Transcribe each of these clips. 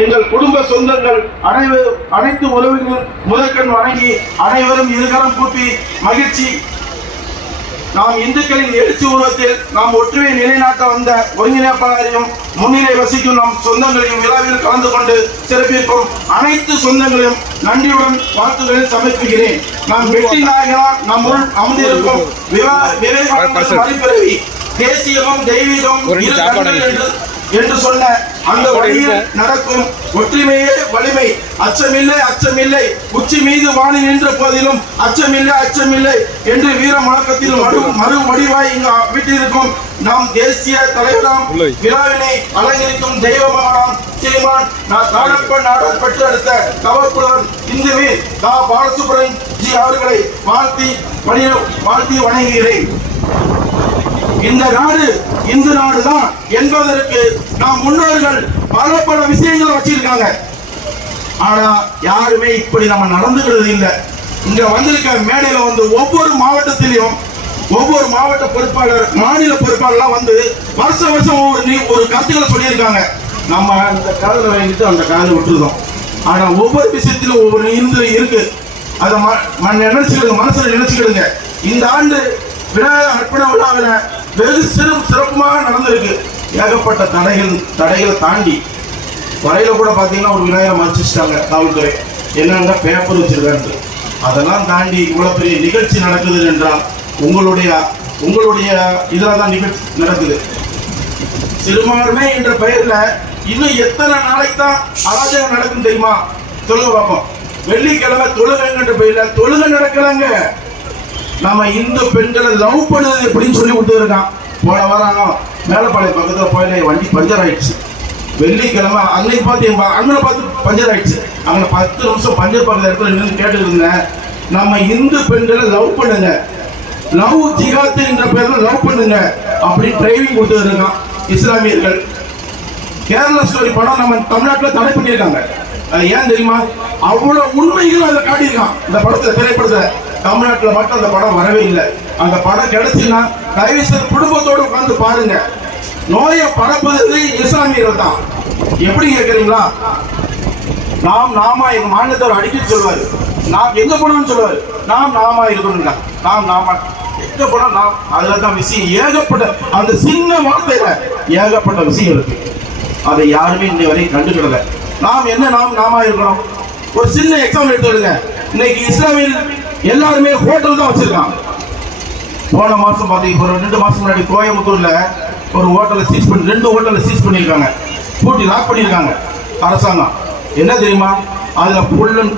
எங்கள் குடும்ப சொந்தங்கள் அனைத்து உறவினர் முதற்கண் வணங்கி அனைவரும் இருகரம் கூப்பி மகிழ்ச்சி. நாம் இந்துக்களின் எழுச்சி உருவத்தில் நாம் ஒற்றுமை நிலைநாட்ட வந்த ஒருங்கிணைப்பாளரையும் முன்னிலை வசிக்கும் நம் சொந்தங்களையும் விழாவில் கலந்து கொண்டு சிறப்பிக்கும் அனைத்து சொந்தங்களையும் நன்றியுடன் வாழ்த்துக்களை சமர்ப்பிக்கிறேன். நாம் வெற்றி நாயகனா நம்முள் அமர்ந்திருக்கும் விவேகானந்தர் மதிப்பிறவி தேசியமும் தெய்வீகம் என்று சொன்ன அந்த வழியில் நடக்கும் ஒற்றுமையே வலிமை. அச்சமில்லை அச்சமில்லை உச்சி மீது வாணி நின்ற போதிலும் அச்சமில்லை அச்சமில்லை என்று வீர முழக்கத்தில் மறுவடிவாய் இங்கு வீட்டிற்கும் நாம் தேசிய தலைவராம் விழாவினை அலங்கரிக்கும் தெய்வமானாம் ஸ்ரீமான் நாடப்பன் நாடார் பெற்றெடுத்த கவர்ப்புலன் இந்துவீர் கா பாலசுப்ரமணியன் ஜி அவர்களை வாழ்த்தி வணங்குகிறேன். இந்த நாடு இந்து நாடுதான் என்பதற்கு நாம் முன்னோர்கள் பல விஷயங்களை வச்சிருக்காங்க. ஆனா யாருமே இப்படி நம்ம நடந்துக்கிறது இல்லை. இங்க வந்திருக்க மேடையில வந்து ஒவ்வொரு மாவட்டத்திலையும் ஒவ்வொரு மாவட்ட பொறுப்பாளர் மாநில பொறுப்பாளர்லாம் வந்து வருஷம் ஒரு கருத்துக்களை சொல்லியிருக்காங்க. நம்ம அந்த காதலை வாங்கிட்டு அந்த காதலை விட்டுருந்தோம். ஆனா ஒவ்வொரு விஷயத்திலும் ஒவ்வொரு இருக்கு. அதை நினைச்சுக்கிடுங்க, மனசுல நினைச்சுக்கிடுங்க. இந்த ஆண்டு விநாயகர் அர்ப்பண விழாவில் வெகு சிறப்புமாக நடந்திருக்கு. ஏகப்பட்ட தடைகளை தாண்டி வரையில கூட பார்த்தீங்கன்னா ஒரு விநாயகரை மறைச்சிட்டாங்க காவல்துறை. என்னங்க பேப்பர் வச்சிருக்காரு. அதெல்லாம் தாண்டி இவ்வளவு பெரிய நிகழ்ச்சி நடக்குது என்றால் உங்களுடைய இதில் தான் நிகழ்ச்சி நடக்குது. சிறுமாறுமே என்ற பெயர்ல இன்னும் எத்தனை நாளைக்கு தான் அராஜகம் நடக்கும் தெரியுமா? சொல்லுங்க பார்ப்போம். வெள்ளிக்கிழமை தொழுகைன்ற பெயர்ல தொழுகை நடக்கலங்க. நம்ம இந்து பெண்களை லவ் பண்ணுறது எப்படின்னு சொல்லி விட்டு இருக்கான். போன வாரம் மேலப்பாளையம் பக்கத்தில் போயில வண்டி பஞ்சர் ஆயிடுச்சு. வெள்ளிக்கிழமை அன்னைக்கு பார்த்து அங்கே பார்த்து பஞ்சர் ஆயிடுச்சு. அங்கே 10 நிமிஷம் பஞ்சர் பார்க்குற இடத்துல நின்று கேட்டு இருந்தேன். நம்ம இந்து பெண்களை லவ் பண்ணுங்க, லவ் ஜிகாத்து என்ற பேர்ல லவ் பண்ணுங்க அப்படி டிரைவிங் கொடுத்து இருக்கான் இஸ்லாமியர்கள். கேரளா ஸ்டோரி படம் நம்ம தமிழ்நாட்டில் தடை பண்ணியிருக்காங்க. ஏன் தெரியுமா? அவ்வளவு உண்மைகள் அதை காட்டியிருக்கான் இந்த படத்துல, திரைப்படத்தை. தமிழ்நாட்டில் மட்டும் அந்த படம் வரவே இல்லை. அந்த படம் கிடைச்சுன்னா தயவுசெய்து குடும்பத்தோடு உட்கார்ந்து பாருங்க. நோயை பரப்புவது இஸ்லாமியர்கள் தான். எப்படி கேட்கறீங்களா? நாம எங்க மாநிலத்தவர் அடிக்கடி சொல்லுவாரு, நாம் எங்க போனோம்னு சொல்லுவாரு, நாம இருக்கணும்ல, நாம எங்க போனோம் நாம். அதுல தான் விஷயம் ஏகப்பட்ட, அந்த சின்ன வார்த்தையில ஏகப்பட்ட விஷயம் இருக்கு. அதை யாருமே இன்னை வரையும் கண்டுக்கிடல. நாம இருக்கணும். ஒரு சின்ன எக்ஸாம்பிள் எடுத்துடுங்க. இன்னைக்கு இஸ்லாமியில் எல்லாருமே ஹோட்டல் தான் வச்சிருக்காங்க. போன மாசம் பாத்தீங்கன்னா ஒரு 2 மாசம் முன்னாடி கோயம்புத்தூர்ல ஒரு ஹோட்டலை சீஸ் பண்ணி 2 ஹோட்டலை சீஸ் பண்ணியிருக்காங்க. பூட்டி லாக் பண்ணியிருக்காங்க அரசாங்கம். என்ன தெரியுமா? அதுல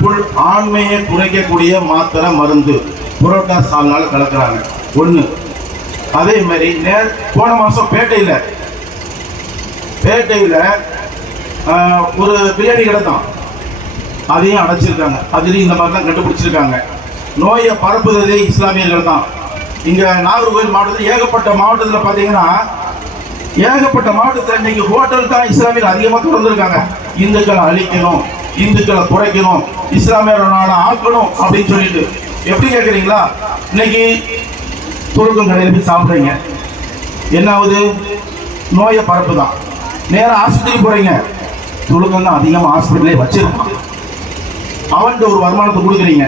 புல் ஆண்மையை குறைக்கக்கூடிய மாத்திரை மருந்து புரோட்டா சால்னால கலக்குறாங்க. ஒண்ணு. அதே மாதிரி போன மாசம் பேட்டையில ஒரு பிரியாணி கடை தான், அதையும் அடைச்சிருக்காங்க. அதுலேயும் இந்த மாதிரி தான் கண்டுபிடிச்சிருக்காங்க. நோயை பரப்புவதே இஸ்லாமியர்கள் தான். இங்கே நாகர்கோவில் மாவட்டத்தில் ஏகப்பட்ட மாவட்டத்தில் பார்த்தீங்கன்னா ஏகப்பட்ட மாவட்டத்தில் இன்னைக்கு ஹோட்டல் தான் இஸ்லாமியர்கள் அதிகமாக திறந்துருக்காங்க. இந்துக்களை அழிக்கணும், இந்துக்களை குறைக்கணும், இஸ்லாமியர்களான ஆக்கணும் அப்படின்னு சொல்லிட்டு. எப்படி கேட்குறீங்களா? இன்னைக்கு துருக்கம் கடையில் போய் சாப்பிட்றீங்க, என்ன ஆகுது? நோயை பரப்பு தான். நேராக ஆஸ்பத்திரி போகிறீங்க, துருக்கம் தான் அதிகமாக ஹாஸ்பிட்டலே வச்சிருக்கான். அவன்கிட்ட ஒரு வருமானத்தை கொடுக்குறீங்க.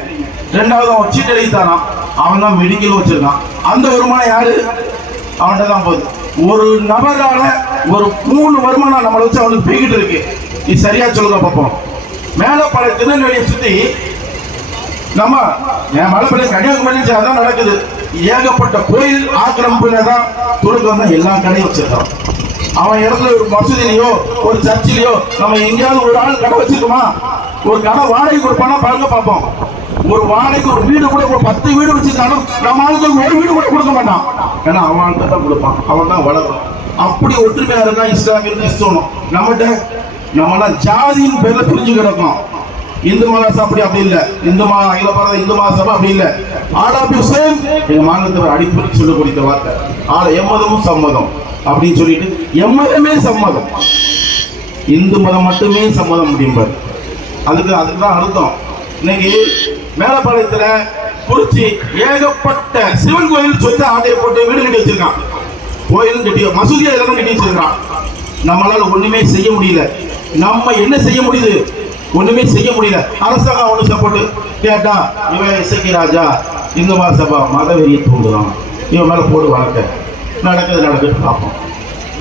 2வது அவன் சீட் எழுதித்தானா, அவன் தான் மெடிக்கலும் வச்சிருக்கான். அந்த வருமானம் யாரு? அவன்கிட்ட தான் போகுது. ஒரு நபரால ஒரு 3 வருமானம் நம்மளை வச்சு அவனுக்கு போய்கிட்டு இருக்கு. இது சரியா சொல்லுங்க பார்ப்போம். மேலப்பாளைய திருநெல்வேலியை சுற்றி நம்ம மலைப்பாளையம் கன்னியாகுமரி அதான் நடக்குது. ஏகப்பட்ட கோயில் ஆக்கிரமிப்புல தான் துருக்கம் தான் எல்லா கடையும் வச்சிருக்கான். அவன் இடத்துல ஒரு மசூதிலையோ ஒரு சர்ச்சிலையோ நம்ம எங்கேயாவது ஒரு ஆள் கடை வச்சிருக்கோமா? ஒரு கடை வாடகை கொடுப்பானா பாருங்க பார்ப்போம். ஒரு வாடகைக்கு ஒரு வீடு கூட 10 வீடு வச்சிருந்தாலும் நம்ம ஆளுக்கு ஒரு வீடு கூட கொடுக்க மாட்டான். ஏன்னா அவன் ஆளுக்கு தான் கொடுப்பான், அவன் தான் வளரும். அப்படி ஒற்றுமையா இருக்கா இஸ்லாமியர்கள் தோணும். நம்மளாம் ஜாதியின் பேர்ல பிரிஞ்சு கிடக்கும். இந்து மகாசபை அப்படி இல்லை, இந்து அகில பாரத இந்து மகாசபை அப்படி இல்லை. All of you same. எங்க மாநிலத்தில் அடிப்படை சொல்லக்கூடிய வார்த்தை எம்மதமும் சம்மதம் அப்படின்னு சொல்லிட்டு, எம்மதமே சம்மதம், இந்து மதம் மட்டுமே சம்மதம் முடியும்பாரு. அதுக்கு தான் அர்த்தம். இன்னைக்கு மேலப்பாளையத்துல குறிச்சி ஏகப்பட்ட சிவன் கோயில் சொந்த ஆட்டையை போட்டு வீடு கட்டி வச்சிருக்கான். கோயிலும் கட்டி மசூதியா எல்லாம் கட்டி வச்சிருக்கான். நம்மளால ஒண்ணுமே செய்ய முடியல. நம்ம என்ன செய்ய முடியுது? ஒண்ணுமே செய்ய முடியல. அரசாங்கம் அவனுக்கு சப்போர்ட் கேட்டா இவன் இசைக்கு ராஜா இந்து மகாசபா மதவெறியை தூண்டுறான், இவன் மேல போடு வழக்க நடக்குது பார்ப்போம்.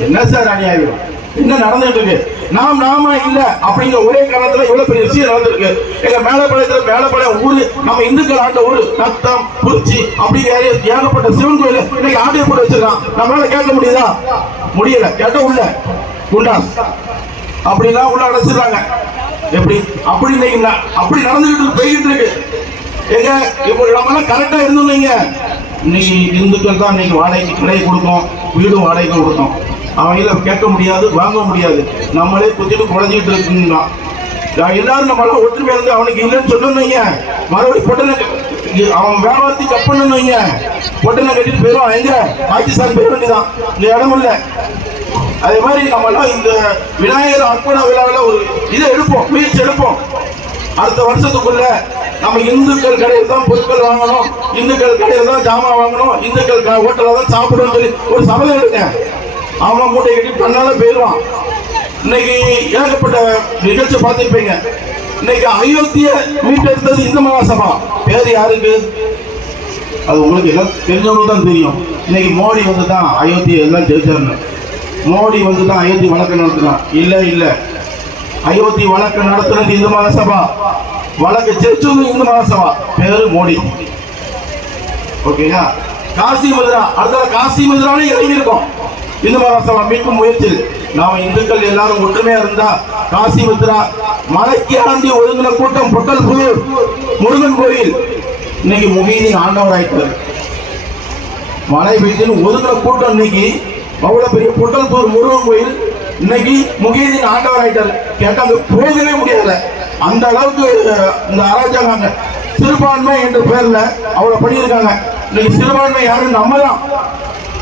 என்ன சார் அநியாயம், என்ன நடந்துட்டு இருக்கு? நாம இல்ல அப்படிங்கிற ஒரே காரணத்துல இவ்வளவு பெரிய விஷயம் நடந்திருக்கு. எங்க மேலப்பாளையம் ஊரு, நம்ம இந்துக்கள் ஆண்ட ஊரு, நத்தம் குறிச்சி அப்படி ஏகப்பட்ட சிவன் கோயில் இன்னைக்கு ஆடியோ போட்டு வச்சிருக்கான். நம்மளால கேட்க முடியுதா? முடியல. கேட்ட உள்ள குண்டா அப்படிலாம் உள்ள அடைச்சிடுறாங்க. எப்படி அப்படி இன்னைக்கு அப்படி நடந்துகிட்டு போய்கிட்டு இருக்கு. எங்க இப்போ நம்ம கரெக்டா இருந்தோம். இன்னைக்கு இந்துக்கள் தான் இன்னைக்கு வாடகைக்கு கிளை கொடுக்கும், வீடும் வாடகைக்கு கொடுக்கும். அவங்கள கேட்க முடியாது, வாங்க முடியாது. நம்மளே குத்திட்டு குறைஞ்சிட்டு இருக்குங்க. எல்லாரும் நம்மளால ஒற்றுமை இருந்து அவனுக்கு இல்லைன்னு சொன்னீங்க, மறுபடியும் பொட்டனை அவன் வியாபாரத்தை கட் பண்ணணுங்க, பொட்டனை கட்டிட்டு போயிடும். எங்க பாகிஸ்தான் போயிட வேண்டியதான், இந்த இடம் இல்லை. அதே மாதிரி நம்மளாம் இந்த விநாயகர் அர்ப்பண விழாவில் ஒரு இதை எடுப்போம், முயற்சி எடுப்போம். அடுத்த வருஷத்துக்குள்ள நம்ம இந்துக்கள் கடையில் தான் பொருட்கள் வாங்கணும், இந்துக்கள் கடையில் தான் ஜாமான் வாங்கணும், இந்துக்கள் ஹோட்டலில் தான் சாப்பிடணும் சொல்லி ஒரு சபதம் எடுங்க. அவன் மூட்டை கட்டி தன்னால போயிடுவான். இன்னைக்கு ஏகப்பட்ட நிகழ்ச்சி பார்த்துருப்பீங்க. இன்னைக்கு அயோத்திய மீட்டெடுத்தது இந்து மகாசபா. பேர் யாருக்கு? அது உங்களுக்கு எல்லாம் தெரிஞ்சவங்களுக்கு தான் தெரியும். இன்னைக்கு மோடி வந்து தான் அயோத்தியை எல்லாம் ஜெயிச்சாருன்னு. மோடி வந்து தான் அயோத்தி வழக்கு நடத்தினான். இல்ல அயோத்தி வழக்கு நடத்துறது இந்து மகாசபா, வழக்கு ஜெயிச்சது இந்து மகாசபா, பேரு மோடி. ஓகேங்களா? காசி மதுரா, அடுத்த காசி மதுரானே இறங்கி இருக்கோம். இந்து மகாசபா மீட்கும் முயற்சியில் நாம இந்துக்கள் எல்லாரும் ஒற்றுமையா இருந்தா காசி மதுரா மலைக்கு ஆண்டி ஒழுங்கின கூட்டம் பொட்டல் புதூர் முருகன் கோயில் இன்னைக்கு முகீதின் ஆண்டவர் ஆயிட்டார். மழை பெய்து ஒதுங்கின கூட்டம் இன்னைக்கு அவ்வளவு பெரிய பொட்டல் புதூர் முருகன் கோயில் இன்னைக்கு முகீதின் ஆண்டவர் ஆயிட்டார். கேட்டா அங்க போகவே முடியல. அந்த அளவுக்கு இந்த அராஜகாங்க சிறுபான்மை என்ற பேர்ல அவ்வளவு பண்ணியிருக்காங்க. இன்னைக்கு சிறுபான்மை யாரும் நம்ம தான்.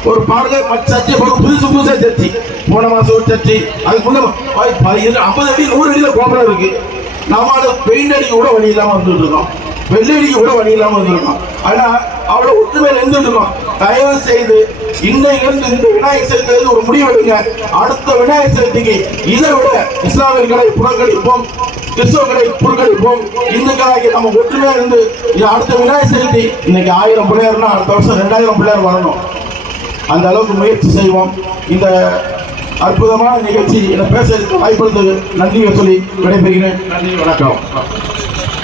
ஒரு பாருங்க சர்ச்சை புதுசா சர்ச்சை, போன மாசம் ஒரு சர்ச்சை, அதுக்கு முன்ன 50 அடி 100 அடியில கோபுரம் இருக்கு. நம்மளால பெயிண்ட் அடிக்க கூட வழி இல்லாம வந்துட்டு இருக்கோம், வெள்ளை அடிக்க கூட வழி இல்லாம வந்துருக்கோம். ஆனா அவ்வளவு ஒற்றுமையில இருந்துட்டு இருக்கோம். தயவு செய்து இன்னைக்கு இந்த விநாயகர் சதுர்த்தி ஒரு முடிவு எடுங்க. அடுத்த விநாயகர் சதுர்த்திக்கு இதை விட இஸ்லாமியர்களை புறக்கணிப்போம், கிறிஸ்தவர்களை புறக்கணிப்போம். இந்துக்களாகி நம்ம ஒற்றுமையா இருந்து அடுத்த விநாயகர் சதுர்த்தி இன்னைக்கு 1000 பிள்ளையர்னா அடுத்த வருஷம் 2000 பிள்ளையர் வரணும். அந்த அளவுக்கு முயற்சி செய்வோம். இந்த அற்புதமான நிகழ்ச்சி என பேச வாய்ப்பு நன்றியை சொல்லி விடைபெறுகிறேன். நன்றி, வணக்கம்.